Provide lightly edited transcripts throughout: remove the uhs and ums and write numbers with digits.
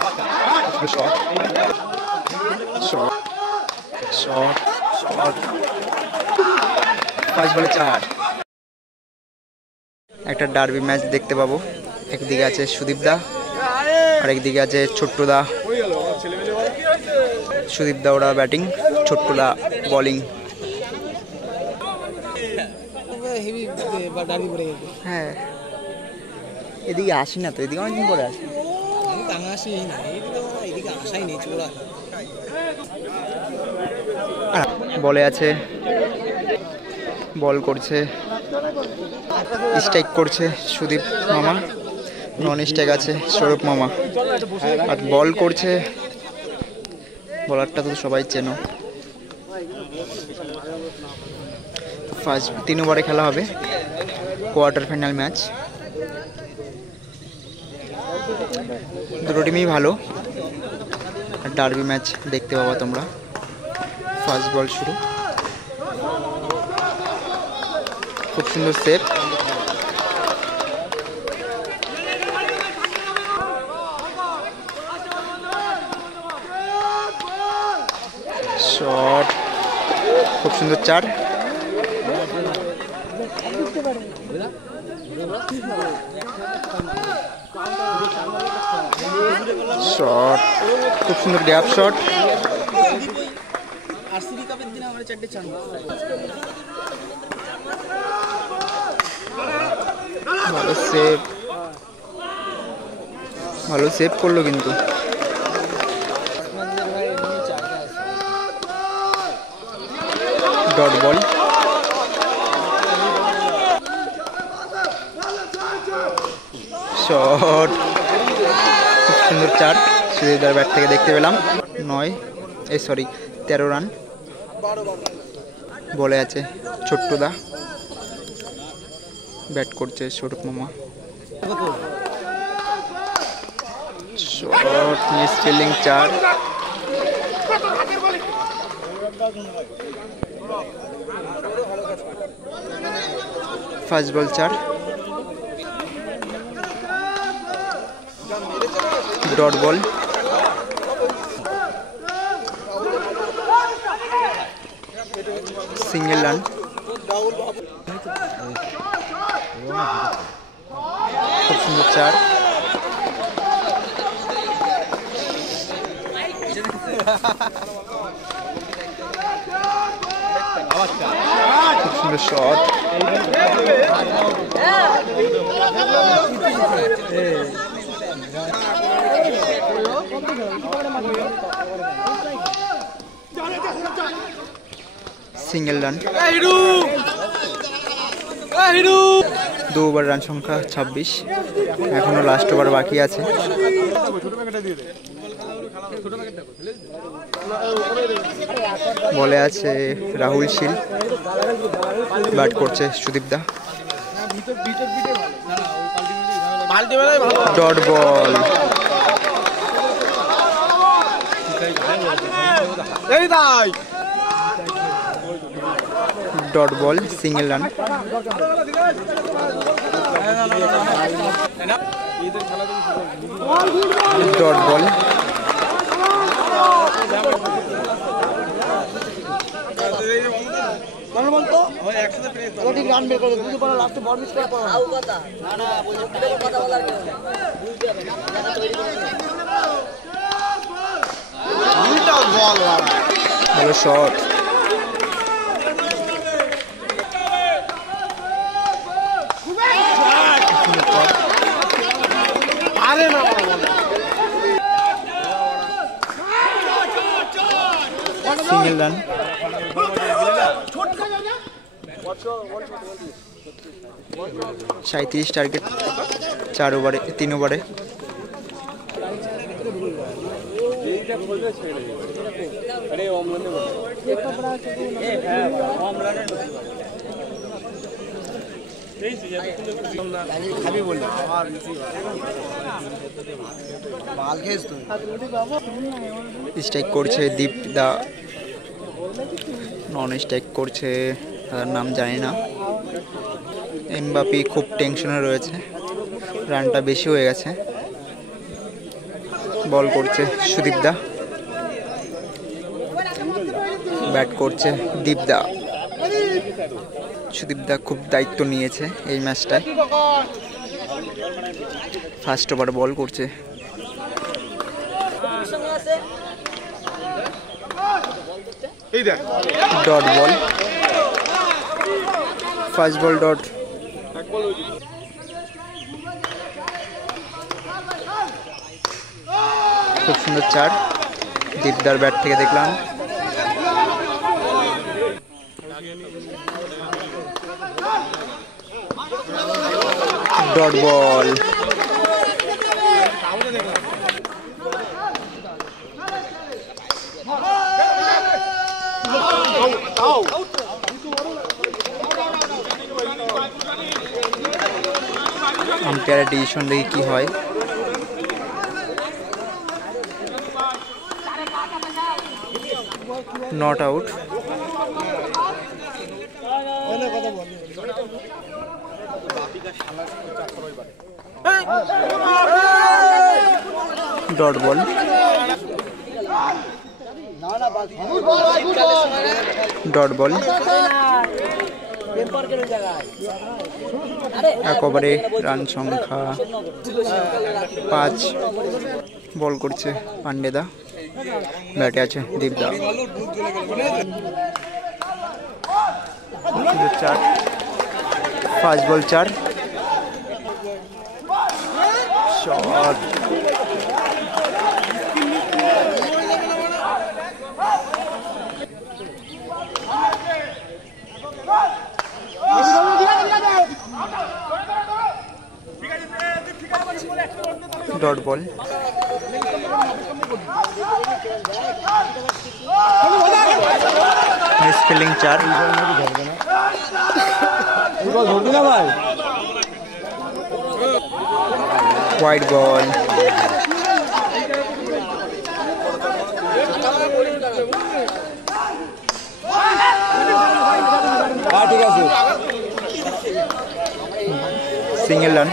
Shot shot shot shot 5 বলে 4। একটা derby match দেখতে পাবো। একদিকে আছে সুদীপ দা আর একদিকে আছে ছোট্টু দা। সুদীপ দা ওরা ব্যাটিং, ছোট্টু দা বলিং। হ্যাঁ এদিকে আসি না তো, এদিকে অনেকদিন পরে আসি। বলে আছে, বল করছে, স্ট্রাইক করছে সুদীপ মামা, নন স্ট্রাইক আছে সৌরভ মামা। আর বল করছে বলারটা তো সবাই চেনো। ফার্স্ট 3 ওভারে খেলা হবে, কোয়ার্টার ফাইনাল ম্যাচ। দুটো টিমই ভালো, ডার্বি ম্যাচ দেখতে পাবো তোমরা। ফার্স্ট বল শুরু, খুব সুন্দর সেভ। শট, খুব সুন্দর 4। শট, খুব সুন্দর গ্যাপ শট। ভালো সেভ, ভালো সেভ করলো কিন্তু। ডট বল, শট, খুব সুন্দর 4। সুদীপদার ব্যাট থেকে দেখতে পেলাম 13 রান। বলে আছে ছোট্টুদা, ব্যাট করছে সৌরভ মামা। Shot miss fielding 4। First ball 4। Dot ball, single run. খুব সুন্দর 4। খুব সুন্দর shot. Single run. 2 over run সংখ্যা 26, এখনো লাস্ট ওভার বাকি আছে। বলে আছে রাহুল শীল, ব্যাট করছে সুদীপ দা। Dot ball, dot ball, single run. Dot ball, ভালো শট। Single run. 37 টার্গেট 4 ওভারে, 3 ওভারে। স্ট্রাইক করছে দীপ দা, নন স্ট্রাইক করছে তার নাম জানি না। এমবাপি খুব টেনশনে রয়েছে, রানটা বেশি হয়ে গেছে। বল করছে সুদীপ দা, ব্যাট করছে দীপ দা। সুদীপ দা খুব দায়িত্ব নিয়েছে এই ম্যাচটায়। ফার্স্ট ওভার বল করছে, dot ball, first ball dot. খুব সুন্দর চার দীপদার ব্যাট থেকে দেখলাম। ডট বল, আম্পায়ারের ডিসিশন দেখি কি হয়। Not out. Dot ball, dot বল। এক ওভারে রান সংখ্যা 5। বল করছে পান্ডেদা, ব্যাটে আছে দীপদা। 4, first ball 4। Shot, dot ball. Miss fielding 4। White ball. ঠিক আছে, সিঙ্গেল রান।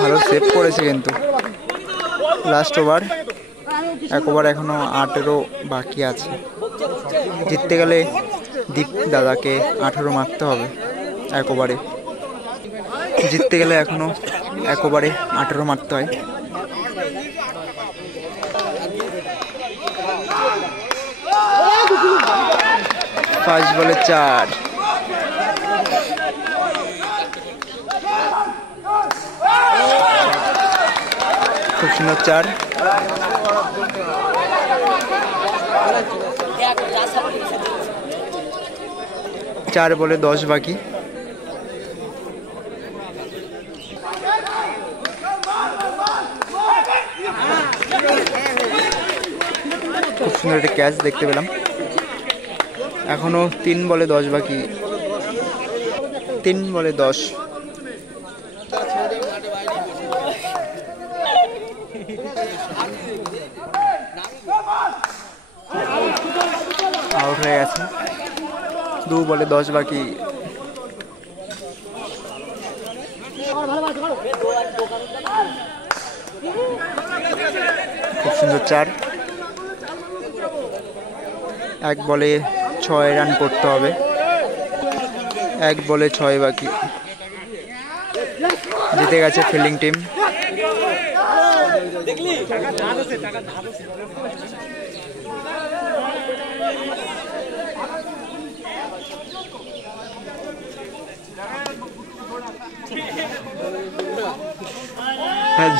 ভালো সেভ করেছে কিন্তু। লাস্ট ওভার, এক ওভার এখনো 18 বাকি আছে। জিততে গেলে দীপ দাদাকে 18 মারতে হবে এক ওভারে। জিততে গেলে এখনো এক ওভারে 18 মারতে হয়। ফার্স্ট বলে 4। খুব সুন্দর 4। 4 বলে 10 বাকি। খুব সুন্দর একটা ক্যাচ দেখতে পেলাম। এখনো 3 বলে 10 বাকি। 3 বলে 10। আউট হয়ে গেছে। 2 বলে 10 বাকি। খুব সুন্দর 4। 1 বলে 6 রান করতে হবে। 1 বলে 6 বাকি। জিতে গেছে ফিল্ডিং টিম।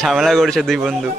ঝামেলা করেছে দুই বন্ধু।